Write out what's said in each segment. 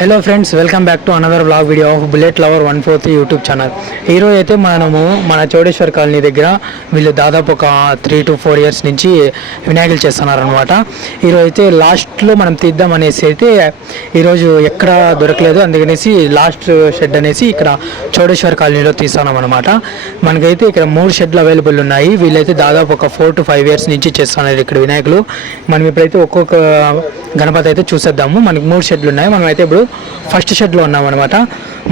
Hello friends, welcome back to another blog video of bullet lover 143 YouTube channel. ఈరోజు అయితే మనము మన Chowdeshwar colony దగ్గర వీళ్ళు దాదాపు ఒక 3 to 4 ఇయర్స్ నుంచి వినాయకులు చేస్తున్నారనమాట. ఈరోజు అయితే లాస్ట్లో మనం తీద్దాం అనేసి అయితే ఈరోజు ఎక్కడ దొరకలేదు, అందుకనేసి లాస్ట్ షెడ్ అనేసి ఇక్కడ చౌడేశ్వర్ కాలనీలో తీస్తున్నాం అనమాట. మనకైతే ఇక్కడ 3 షెడ్లు అవైలబుల్ ఉన్నాయి. వీళ్ళైతే దాదాపు ఒక 4 to 5 ఇయర్స్ నుంచి చేస్తున్నారు ఇక్కడ వినాయకులు. మనం ఇప్పుడైతే ఒక్కొక్క గణపతి అయితే చూసేద్దాము. మనకి 3 షెడ్లు ఉన్నాయి. మనం అయితే ఇప్పుడు ఫస్ట్ షెడ్లో ఉన్నాం అనమాట.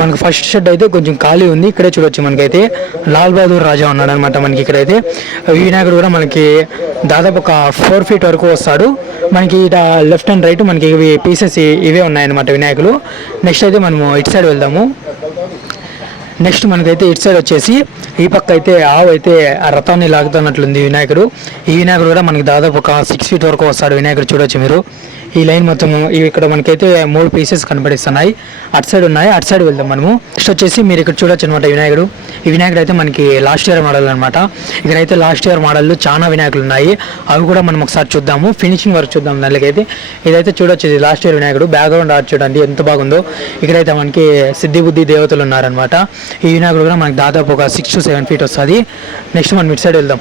మనకు ఫస్ట్ షెడ్ అయితే కొంచెం ఖాళీ ఉంది. ఇక్కడే చూడొచ్చు, మనకైతే లాల్ బహదూర్ రాజా ఉన్నాడు అనమాట. మనకి ఇక్కడైతే వినాయకుడు కూడా మనకి దాదాపు ఒక 4 feet వరకు వస్తాడు. మనకి ఇట లెఫ్ట్ అండ్ రైట్ మనకి ఇవి పీసెస్ ఇవే ఉన్నాయన్నమాట వినాయకులు. నెక్స్ట్ అయితే మనము ఇటు సైడ్ వెళ్దాము. నెక్స్ట్ మనకైతే ఇటు సైడ్ వచ్చేసి ఈ పక్క అయితే ఆవు అయితే ఆ రథాన్ని లాగుతున్నట్లుంది వినాయకుడు. ఈ వినాయకుడు కూడా మనకి దాదాపు ఒక 6 feet వరకు వస్తాడు వినాయకుడు. చూడొచ్చు మీరు ఈ లైన్ మొత్తం. ఇవి ఇక్కడ మనకైతే 3 pieces కనబడిస్తున్నాయి. అటు సైడ్ ఉన్నాయి, అటు సైడ్ వెళ్దాం మనము. నెక్స్ట్ వచ్చేసి మీరు ఇక్కడ చూడొచ్చు అనమాట వినాయకుడు. ఈ వినాయకుడు అయితే మనకి లాస్ట్ ఇయర్ మోడల్ అనమాట. ఇక్కడైతే లాస్ట్ ఇయర్ మోడల్ చాలా వినాయకులు ఉన్నాయి. అవి కూడా మనం ఒకసారి చూద్దాము, ఫినిషింగ్ వర్క్ చూద్దాం దానికైతే. ఇదైతే చూడొచ్చు, ఇది లాస్ట్ ఇయర్ వినాయకుడు. బ్యాక్గ్రౌండ్ ఆర్ట్ చూడండి ఎంత బాగుందో. ఇక్కడైతే మనకి సిద్ధి బుద్ధి దేవతలు ఉన్నారనమాట. ఈ వినాయకుడు కూడా మనకి దాదాపు ఒక 6 to 7 feet వస్తుంది. నెక్స్ట్ మనం ఇటు సైడ్ వెళ్దాం.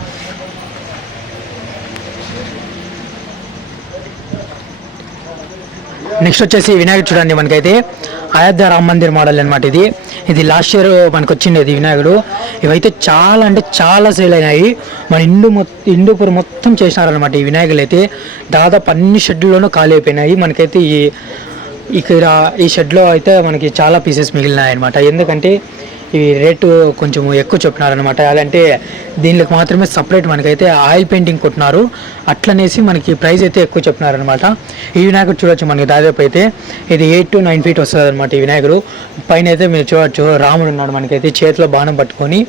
నెక్స్ట్ వచ్చేసి వినాయకుడు చూడండి, మనకైతే అయోధ్య రామ్ మందిర్ మోడల్ అనమాట. ఇది లాస్ట్ ఇయర్ మనకు వచ్చిండేది వినాయకుడు. ఇవైతే చాలా అంటే చాలా సేల్ అయినాయి. మన హిందూపూర్ మొత్తం చేసినారనమాట. ఈ వినాయకులు అయితే దాదాపు అన్ని షెడ్లోనూ ఖాళీ అయిపోయినాయి. మనకైతే ఇక్కడ ఈ షెడ్లో అయితే మనకి చాలా పీసెస్ మిగిలినాయి అనమాట. ఎందుకంటే ఇవి రేటు కొంచెం ఎక్కువ చెప్పినారనమాట. అదంటే దీనికి మాత్రమే సపరేట్ మనకైతే ఆయిల్ పెయింటింగ్ కొట్టినారు. అట్లనేసి మనకి ప్రైస్ అయితే ఎక్కువ చెప్పినారనమాట. ఈ వినాయకుడు చూడొచ్చు, మనకి దాదాపు అయితే ఇది 8 to 9 feet వస్తుంది అనమాట. ఈ వినాయకుడు పైన అయితే మీరు చూడొచ్చు, రాముడు ఉన్నాడు మనకైతే చేతిలో బాణం పట్టుకొని.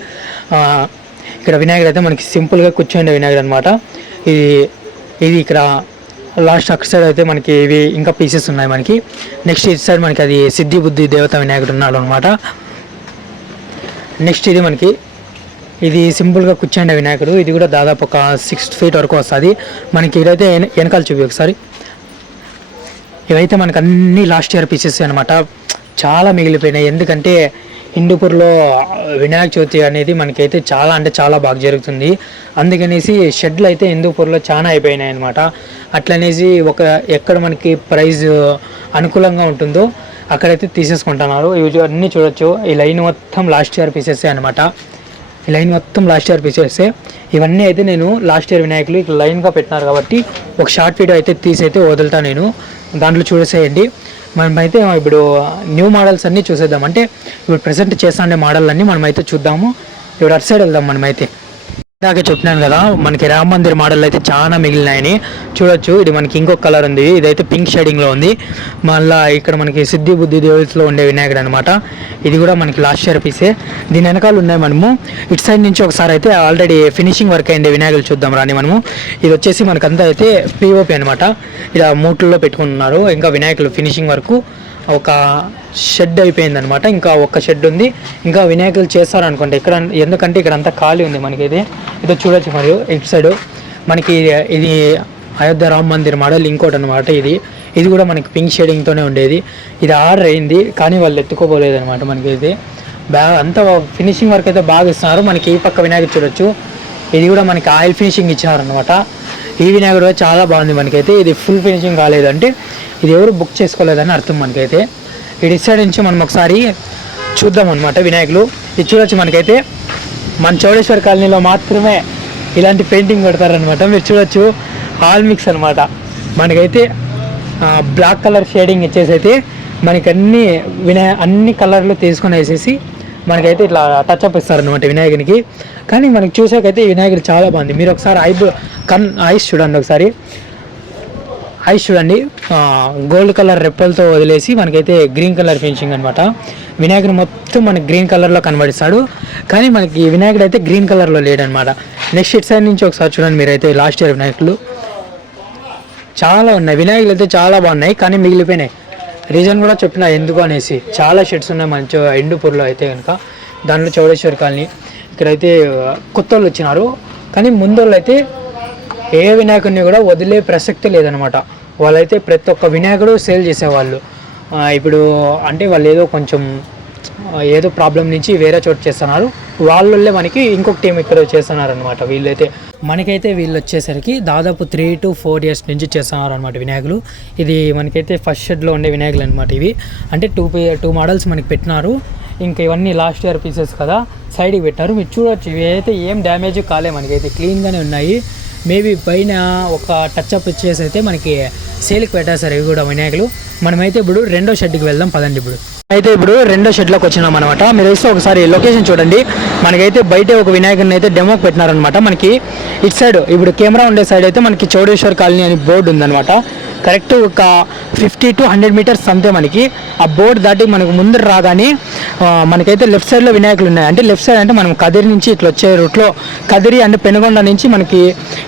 ఇక్కడ వినాయకుడు అయితే మనకి సింపుల్గా కూర్చోండే వినాయకుడు అనమాట. ఇది ఇక్కడ లాస్ట్ అక్కడ సైడ్ అయితే మనకి ఇవి ఇంకా పీసెస్ ఉన్నాయి మనకి. నెక్స్ట్ ఇటు సైడ్ మనకి అది సిద్ధి బుద్ధి దేవత వినాయకుడు ఉన్నాడు అనమాట. నెక్స్ట్ ఇది సింపుల్గా కూర్చోండి వినాయకుడు. ఇది కూడా దాదాపు ఒక 6 feet వరకు వస్తుంది మనకి. ఇదైతే వెనకాల చూపి ఒకసారి. ఇవైతే మనకు అన్ని లాస్ట్ ఇయర్ పీసెస్ అనమాట. చాలా మిగిలిపోయినాయి. ఎందుకంటే హిందూపూర్లో వినాయక చవితి అనేది మనకైతే చాలా అంటే చాలా బాగా జరుగుతుంది. అందుకనేసి షెడ్లు అయితే హిందూపూర్లో చాలా అయిపోయినాయి అనమాట. అట్లనేసి ఎక్కడ మనకి ప్రైస్ అనుకూలంగా ఉంటుందో అక్కడైతే తీసేసుకుంటున్నారు. ఇవి అన్నీ చూడొచ్చు. ఈ లైన్ మొత్తం లాస్ట్ ఇయర్ పీసెసే అనమాట. ఈ లైన్ మొత్తం లాస్ట్ ఇయర్ పీసెసే. ఇవన్నీ అయితే నేను లాస్ట్ ఇయర్ వినాయకులు ఇక్కడ లైన్గా పెట్టినారు కాబట్టి ఒక షార్ట్ వీడియో అయితే తీసైతే వదులుతా నేను. దాంట్లో చూసేయండి. మనమైతే ఇప్పుడు న్యూ మోడల్స్ అన్నీ చూసేద్దాం. అంటే ఇప్పుడు ప్రజెంట్ చేస్తాండే మోడల్ అన్నీ మనమైతే చూద్దాము. ఇప్పుడు అటు సైడ్ వెళ్దాం మనమైతే. ఇందాక చెప్పినాను కదా, మనకి రామ్ మందిర్ మోడల్ అయితే చాలా మిగిలినాయని. చూడొచ్చు, ఇది మనకి ఇంకొక కలర్ ఉంది. ఇదైతే పింక్ షేడింగ్లో ఉంది. మళ్ళీ ఇక్కడ మనకి సిద్ధి బుద్ధి దేవతలో ఉండే వినాయకుడు అనమాట. ఇది కూడా మనకి లాస్ట్ ఇయర్ పీసే. దీని వెనకాల ఉన్నాయి. మనము ఇటు సైడ్ నుంచి ఒకసారి అయితే ఆల్రెడీ ఫినిషింగ్ వర్క్ అయింది వినాయకులు చూద్దాం రాని మనము. ఇది వచ్చేసి మనకంతా అయితే పిఓపి అనమాట. ఇలా మూటల్లో పెట్టుకుంటున్నారు. ఇంకా వినాయకులు ఫినిషింగ్ వరకు ఒక షెడ్ అయిపోయింది అనమాట. ఇంకా ఒక షెడ్ ఉంది. ఇంకా వినాయకులు చేస్తారనుకుంటే ఇక్కడ, ఎందుకంటే ఇక్కడ అంతా ఖాళీ ఉంది మనకి. ఇదో చూడొచ్చు. మరియు ఇటు సైడ్ మనకి ఇది అయోధ్య రామ్ మందిర్ మోడల్ ఇంకోటి అనమాట. ఇది కూడా మనకి పింక్ షేడింగ్తోనే ఉండేది. ఇది ఆర్డర్ అయింది కానీ వాళ్ళు ఎత్తుకోపోలేదు అనమాట. మనకి అంతా ఫినిషింగ్ వర్క్ అయితే బాగా ఇస్తున్నారు. మనకి ఈ పక్క వినాయకుడు చూడొచ్చు. ఇది కూడా మనకి ఆయిల్ ఫినిషింగ్ ఇచ్చినారనమాట. ఈ వినాయకుడు చాలా బాగుంది మనకైతే. ఇది ఫుల్ ఫినిషింగ్ కాలేదు అంటే ఇది ఎవరు బుక్ చేసుకోలేదని అర్థం మనకైతే. ఇటు సైడ్ నుంచి మనం ఒకసారి చూద్దాం అనమాట వినాయకులు. ఇది చూడొచ్చు, మనకైతే మన చౌడేశ్వర్ కాలనీలో మాత్రమే ఇలాంటి పెయింటింగ్ పెడతారనమాట. మీరు చూడొచ్చు, ఆల్ మిక్స్ అనమాట. మనకైతే బ్లాక్ కలర్ షేడింగ్ ఇచ్చేసి అయితే మనకి అన్ని కలర్లు తీసుకొని వేసేసి మనకైతే ఇట్లా టచ్అప్ ఇస్తారనమాట వినాయకునికి. కానీ మనకి చూసాకైతే వినాయకుడు చాలా బాగుంది. మీరు ఒకసారి ఐస్ చూడండి. ఒకసారి ఐస్ చూడండి, గోల్డ్ కలర్ రెప్పలతో వదిలేసి మనకైతే గ్రీన్ కలర్ ఫినిషింగ్ అనమాట. వినాయకుడు మొత్తం మనకి గ్రీన్ కలర్లో కనబడిస్తాడు. కానీ మనకి వినాయకుడు అయితే గ్రీన్ కలర్లో లేడనమాట. నెక్స్ట్ ఇటు సైడ్ నుంచి ఒకసారి చూడండి. మీరైతే లాస్ట్ ఇయర్ వినాయకులు చాలా ఉన్నాయి. వినాయకులు అయితే చాలా బాగున్నాయి కానీ మిగిలిపోయినాయి. రీజన్ కూడా చెప్పిన ఎందుకు అనేసి. చాలా షెడ్స్ ఉన్నాయి మంచి హిందూపూర్లో అయితే కనుక. దాంట్లో చౌడేశ్వర్ కాలనీ ఇక్కడైతే కొత్త వాళ్ళు వచ్చినారు. కానీ ముందోళ్ళు అయితే ఏ వినాయకుడిని కూడా వదిలే ప్రసక్తి లేదనమాట. వాళ్ళైతే ప్రతి ఒక్క వినాయకుడు సేల్ చేసేవాళ్ళు. ఇప్పుడు అంటే వాళ్ళు ఏదో కొంచెం ఏదో ప్రాబ్లం నుంచి వేరే చోటు చేస్తున్నారు, వాళ్ళే మనకి ఇంకొక టీం ఇక్కడ చేస్తున్నారు అనమాట. వీళ్ళైతే మనకైతే వీళ్ళు వచ్చేసరికి దాదాపు 3 to 4 years నుంచి చేస్తున్నారు అనమాట వినాయకులు. ఇది మనకైతే ఫస్ట్ షెడ్లో ఉండే వినాయకులు అనమాట. ఇవి అంటే టూ మోడల్స్ మనకి పెట్టినారు. ఇంకా ఇవన్నీ లాస్ట్ ఇయర్ పీసెస్ కదా, సైడ్కి పెట్టారు. మీరు చూడవచ్చు, ఇవి అయితే ఏం డ్యామేజ్ కాలే, మనకైతే క్లీన్గానే ఉన్నాయి. మేబీ పైన ఒక టచ్అప్ ఇచ్చేసి అయితే మనకి సేల్కి పెట్టేస్తారు ఇవి కూడా వినాయకులు. మనమైతే ఇప్పుడు రెండో షెడ్కి వెళ్దాం పదండి. ఇప్పుడు రెండో షెడ్లోకి వచ్చినాం అనమాట. మీరు వస్తే ఒకసారి లొకేషన్ చూడండి. మనకైతే బయట ఒక వినాయకుడిని అయితే డెమోకి పెట్టినారనమాట. మనకి ఇటు సైడ్ ఇప్పుడు కెమెరా ఉండే సైడ్ అయితే మనకి చౌడేశ్వర్ కాలనీ అని బోర్డు ఉందన్నమాట. కరెక్ట్ ఒక 50 to 100 meters అంతే. మనకి ఆ బోర్డు దాటి మనకు ముందర రాగానే మనకైతే లెఫ్ట్ సైడ్లో వినాయకులు ఉన్నాయి. అంటే లెఫ్ట్ సైడ్ అంటే మనం కదిరి నుంచి ఇట్లా వచ్చే రూట్లో, కదిరి అంటే పెనుగొండ నుంచి మనకి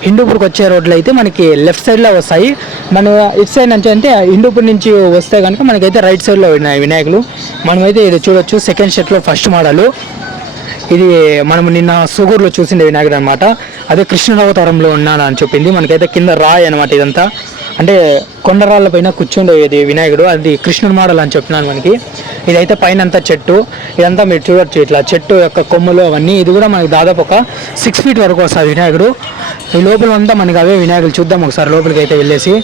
హిందూపూర్కి వచ్చే రోడ్లు అయితే మనకి లెఫ్ట్ సైడ్లో వస్తాయి. మన ఇటు సైడ్ నుంచి అంటే హిందూపూర్ నుంచి వస్తే కనుక మనకైతే రైట్ సైడ్లో ఉన్నాయి వినాయకులు. మనమైతే ఇది చూడొచ్చు, సెకండ్ షెట్లో ఫస్ట్ మోడలు. ఇది మనం నిన్న సుగూరులో చూసిండే వినాయకుడు అనమాట. అదే కృష్ణావతారంలో ఉన్నాను అని చెప్పింది. మనకైతే కింద రాయి అనమాట ఇదంతా, అంటే కొండరాళ్ళ పైన కూర్చుండేది వినాయకుడు. అది కృష్ణుని మోడల్ అని చెప్పినాను మనకి. ఇదైతే పైన అంతా చెట్టు, ఇదంతా మీరు చూడొచ్చు ఇట్లా చెట్టు యొక్క కొమ్ములు అవన్నీ. ఇది కూడా మనకి దాదాపు ఒక 6 feet వరకు వస్తుంది వినాయకుడు. ఈ లోపల అంతా మనకి అవే వినాయకులు. చూద్దాం ఒకసారి లోపలికి అయితే వెళ్ళేసి.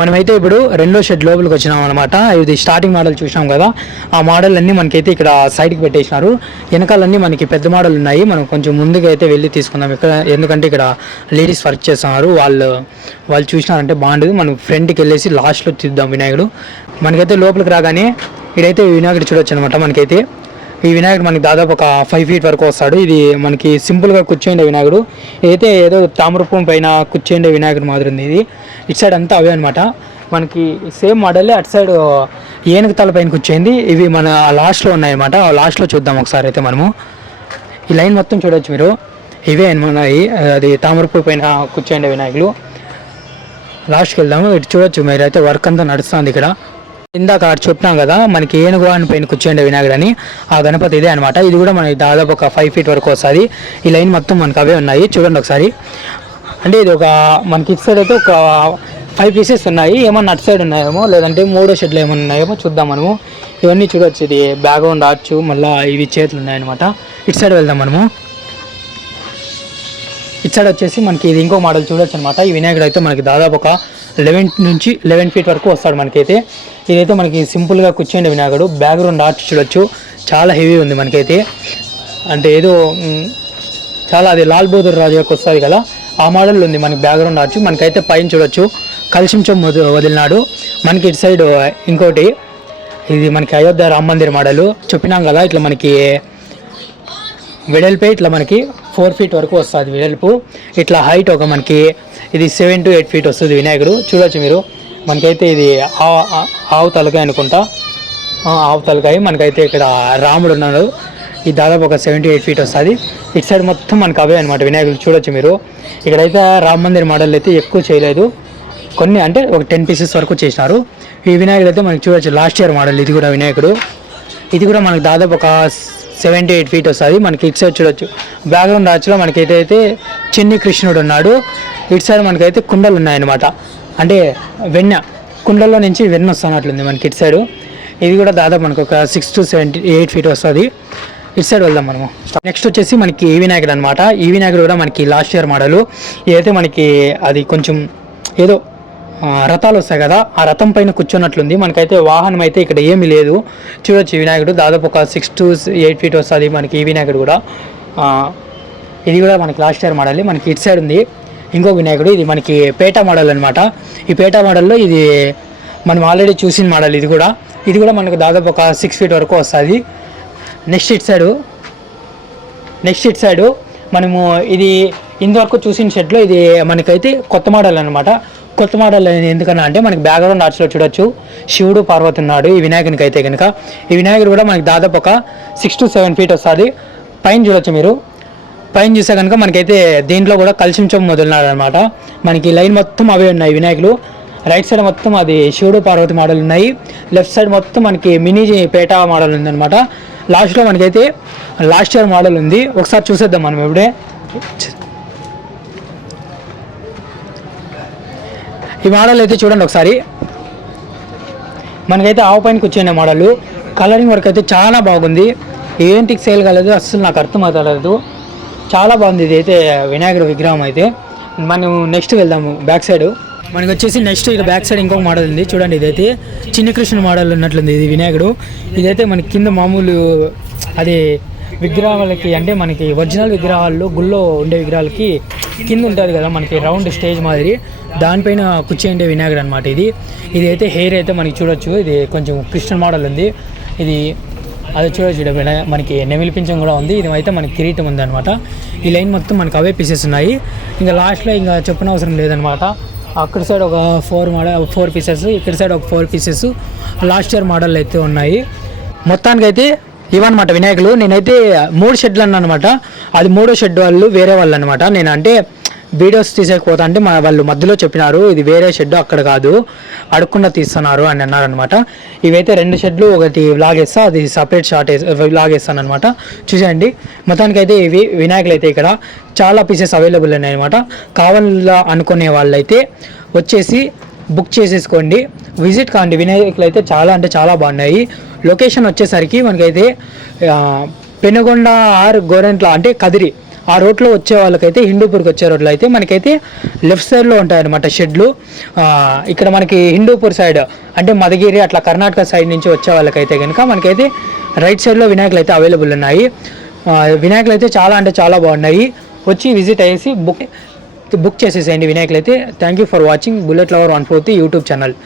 మనమైతే ఇప్పుడు రెండో షెడ్ లోపలికి వచ్చినాం అనమాట. ఇది స్టార్టింగ్ మోడల్ చూసినాం కదా, ఆ మోడల్ అన్నీ మనకైతే ఇక్కడ సైడ్కి పెట్టేసినారు. వెనకాలన్నీ మనకి పెద్ద మోడల్ ఉన్నాయి. మనం కొంచెం ముందుకు అయితే వెళ్ళి తీసుకుందాం ఇక్కడ, ఎందుకంటే ఇక్కడ లేడీస్ వర్క్ చేస్తున్నారు. వాళ్ళు చూసినారంటే బాగుండదు. మనం ఫ్రంట్కి వెళ్ళేసి లాస్ట్లో చూద్దాం వినాయకుడు. మనకైతే లోపలికి రాగానే ఇదైతే వినాయకుడు చూడొచ్చు అనమాట. మనకైతే ఈ వినాయకుడు మనకి దాదాపు ఒక 5 feet వరకు వస్తాడు. ఇది మనకి సింపుల్గా కూర్చోండే వినాయకుడు. ఇదైతే ఏదో తామ్రపూం పైన కూర్చోండే వినాయకుడు మాదిరి ఉంది. ఇది ఇటు సైడ్ అంతా అవే అనమాట. మనకి సేమ్ మోడలే అటు సైడ్ ఏనుగు తల పైన కూర్చోయింది. ఇవి మన లాస్ట్లో ఉన్నాయన్నమాట. లాస్ట్లో చూద్దాం ఒకసారి అయితే మనము. ఈ లైన్ మొత్తం చూడవచ్చు మీరు, ఇవే ఉన్నాయి. అది తామరపూ పైన కూర్చోండే వినాయకులు. లాస్ట్కి వెళ్దాము. ఇటు చూడొచ్చు మీరు అయితే వర్క్ అంతా నడుస్తుంది ఇక్కడ. ఇందాక చెప్పినాం కదా మనకి ఏనుగు అని పైన కూర్చోండే వినాయకుడు అని, ఆ గణపతి ఇదే అనమాట. ఇది కూడా మనకి దాదాపు ఒక 5 feet వరకు వస్తుంది. ఈ లైన్ మొత్తం మనకు అవే ఉన్నాయి. చూడండి ఒకసారి. అంటే ఇది ఒక మనకి ఇటు సైడ్ అయితే ఒక 5 pieces ఉన్నాయి. ఏమన్నా అటు సైడ్ ఉన్నాయేమో, లేదంటే మూడో షెడ్లో ఏమన్నా ఉన్నాయేమో చూద్దాం మనము. ఇవన్నీ చూడవచ్చు. ఇది బ్యాక్గ్రౌండ్ ఆర్చ్, మళ్ళీ ఇవి చేతులు ఉన్నాయన్నమాట. ఇటు సైడ్ వెళ్దాం మనము. ఇటు సైడ్ వచ్చేసి మనకి ఇది ఇంకో మోడల్ చూడొచ్చు అనమాట. ఈ వినాయకుడు అయితే మనకి దాదాపు ఒక 11 feet వరకు వస్తాడు మనకైతే. ఇదైతే మనకి సింపుల్గా కూర్చోండి వినాయకుడు. బ్యాక్గ్రౌండ్ ఆర్చ్ చూడొచ్చు, చాలా హెవీ ఉంది మనకైతే. అంటే ఏదో చాలా అది లాల్ బహదూర్ రాజు యొక్క వస్తుంది కదా, ఆ మోడల్ ఉంది మనకి బ్యాక్గ్రౌండ్ ఆర్చ్. మనకైతే పైన చూడొచ్చు కలిసించం వదిలినాడు. మనకి ఇటు సైడ్ ఇంకోటి, ఇది మనకి అయోధ్య రామ మందిర్ మోడల్ చెప్పినాం కదా. ఇట్లా మనకి వెడల్పే ఇట్లా మనకి 4 feet వరకు వస్తుంది వెడల్పు. ఇట్లా హైట్ ఒక మనకి ఇది 7 to 8 feet వస్తుంది వినాయకుడు. చూడొచ్చు మీరు. మనకైతే ఇది ఆవు తలకాయ అనుకుంటా, ఆవు తలకాయ. మనకైతే ఇక్కడ రాముడు ఉన్నాడు. ఇది దాదాపు ఒక 7 to 8 feet వస్తుంది. ఇటు సైడ్ మొత్తం మనకు అవే అనమాట వినాయకుడు. చూడొచ్చు మీరు. ఇక్కడైతే రామ మందిర్ మోడల్ అయితే ఎక్కువ చేయలేదు, కొన్ని అంటే ఒక 10 pieces వరకు చేసినారు. ఈ వినాయకుడు అయితే మనకి చూడొచ్చు లాస్ట్ ఇయర్ మోడల్. ఇది కూడా వినాయకుడు. ఇది కూడా మనకు దాదాపు ఒక 7 to 8 feet వస్తుంది. మనకి ఇటు సైడ్ చూడొచ్చు బ్యాక్గ్రౌండ్ ఆర్చ్లో మనకైతే చిన్ని కృష్ణుడు ఉన్నాడు. ఇటు సైడ్ మనకైతే కుండలు ఉన్నాయన్నమాట. అంటే వెన్న, కుండల్లో నుంచి వెన్న వస్తున్నట్లుంది మనకి ఇటు సైడు. ఇది కూడా దాదాపు మనకు ఒక 6 to 8 feet వస్తుంది. ఇటు సైడ్ వెళ్దాం మనము. నెక్స్ట్ వచ్చేసి మనకి ఈ వినాయకుడు అనమాట. ఈ వినాయకుడు కూడా మనకి లాస్ట్ ఇయర్ మోడలు. ఇదైతే మనకి అది కొంచెం ఏదో రథాలు వస్తాయి కదా, ఆ రథం పైన కూర్చున్నట్లుంది. మనకైతే వాహనం అయితే ఇక్కడ ఏమీ లేదు. చూడొచ్చు ఈ వినాయకుడు దాదాపు ఒక 6 to 8 feet వస్తుంది మనకి ఈ వినాయకుడు కూడా. ఇది కూడా మనకి లాస్ట్ ఇయర్ మోడల్. మనకి ఇటు సైడ్ ఉంది ఇంకొక వినాయకుడు. ఇది మనకి పేట మోడల్ అనమాట. ఈ పేట మోడల్లో ఇది మనం ఆల్రెడీ చూసిన మోడల్. ఇది కూడా మనకు దాదాపు ఒక 6 feet వరకు వస్తుంది. నెక్స్ట్ ఇటు సైడు మనము ఇది ఇంతవరకు చూసిన షెడ్లో ఇది మనకైతే కొత్త మోడల్ అనమాట. కొత్త మోడల్ ఎందుకన్నా అంటే మనకి బ్యాక్గ్రౌండ్ ఆర్చ్లో చూడొచ్చు శివుడు పార్వతి ఉన్నాడు ఈ వినాయకునికి అయితే కనుక. ఈ వినాయకుడు కూడా మనకి దాదాపు ఒక 6 to 7 feet వస్తుంది. పైన చూడొచ్చు మీరు. పైన చూస్తే కనుక మనకైతే దీంట్లో కూడా కలిసించం మొదలున్నాడు అనమాట. మనకి లైన్ మొత్తం అవే ఉన్నాయి వినాయకులు. రైట్ సైడ్ మొత్తం అది శివుడు పార్వతి మోడల్ ఉన్నాయి. లెఫ్ట్ సైడ్ మొత్తం మనకి మినీ పేట మోడల్ ఉందన్నమాట. లాస్ట్లో మనకైతే లాస్ట్ ఇయర్ మోడల్ ఉంది. ఒకసారి చూసేద్దాం మనం ఇప్పుడే. ఈ మోడల్ అయితే చూడండి ఒకసారి. మనకైతే ఆవు పైన కూర్చునే మోడల్, కలరింగ్ వర్క్ అయితే చాలా బాగుంది. ఏంటికి సేల్ కాలేదు అస్సలు నాకు అర్థం అవుతలేదు. చాలా బాగుంది ఇది అయితే వినాయకుడు విగ్రహం అయితే. మనం నెక్స్ట్ వెళ్దాము బ్యాక్ సైడ్. మనకి వచ్చేసి నెక్స్ట్ ఇక్కడ బ్యాక్ సైడ్ ఇంకొక మోడల్ ఉంది చూడండి. ఇదైతే చిన్న కృష్ణ మోడల్ ఉన్నట్లుంది ఇది వినాయకుడు. ఇదైతే మనకి కింద మామూలు అది విగ్రహాలకి అంటే మనకి ఒరిజినల్ విగ్రహాల్లో గుళ్ళో ఉండే విగ్రహాలకి కింద ఉంటుంది కదా మనకి రౌండ్ స్టేజ్ మాదిరి, దానిపైన కూర్చోండే వినాయకుడు అనమాట ఇది. ఇదైతే హెయిర్ అయితే మనకి చూడొచ్చు, ఇది కొంచెం క్రిస్టియన్ మోడల్ ఉంది. ఇది అది చూడొచ్చు మనకి నెమిలి పింఛం కూడా ఉంది. ఇది అయితే మనకి కిరీటం ఉంది అనమాట. ఈ లైన్ మొత్తం మనకి అవే పీసెస్ ఉన్నాయి. ఇంకా లాస్ట్లో ఇంకా చెప్పనవసరం లేదనమాట. అక్కడ సైడ్ ఒక 4 పీసెస్, ఇక్కడ సైడ్ ఒక 4 పీసెస్ లాస్ట్ ఇయర్ మోడల్ అయితే ఉన్నాయి. మొత్తానికైతే ఇవన్నమాట వినాయకులు. నేనైతే 3 షెడ్లు అన్నా అనమాట. అది 3వ షెడ్ వాళ్ళు వేరే వాళ్ళు అనమాట. నేను అంటే వీడియోస్ తీసేకపోతా అంటే వాళ్ళు మధ్యలో చెప్పినారు ఇది వేరే షెడ్ అక్కడ కాదు అడగకుండా తీస్తున్నారు అని అన్నారనమాట. ఇవైతే 2 షెడ్లు, ఒకటి వ్లాగ్ వేస్తా, అది సపరేట్ షార్ట్ వ్లాగ్ వేస్తాను అనమాట. చూసేయండి. మొత్తానికైతే ఇవి వినాయకులు అయితే ఇక్కడ చాలా పీసెస్ అవైలబుల్ ఉన్నాయి అనమాట. కావాలా అనుకునే వాళ్ళైతే వచ్చేసి బుక్ చేసేసుకోండి, విజిట్ కాండి. వినాయకులు అయితే చాలా అంటే చాలా బాగున్నాయి. లొకేషన్ వచ్చేసరికి మనకైతే పెనుగొండ ఆర్ గోరెంట్ల అంటే కదిరి ఆ రోడ్లో వచ్చే వాళ్ళకైతే, హిందూపూర్కి వచ్చే రోడ్లో అయితే మనకైతే లెఫ్ట్ సైడ్లో ఉంటాయన్నమాట షెడ్లు. ఇక్కడ మనకి హిందూపూర్ సైడ్ అంటే మదగిరి అట్లా కర్ణాటక సైడ్ నుంచి వచ్చే వాళ్ళకైతే కనుక మనకైతే రైట్ సైడ్లో వినాయకులు అయితే అవైలబుల్ ఉన్నాయి. వినాయకులు అయితే చాలా అంటే చాలా బాగున్నాయి. వచ్చి విజిట్ అయ్యేసి బుక్ చేసేసేయండి వినాయకులు అయితే. Thank you for watching bullet lover 140 YouTube channel.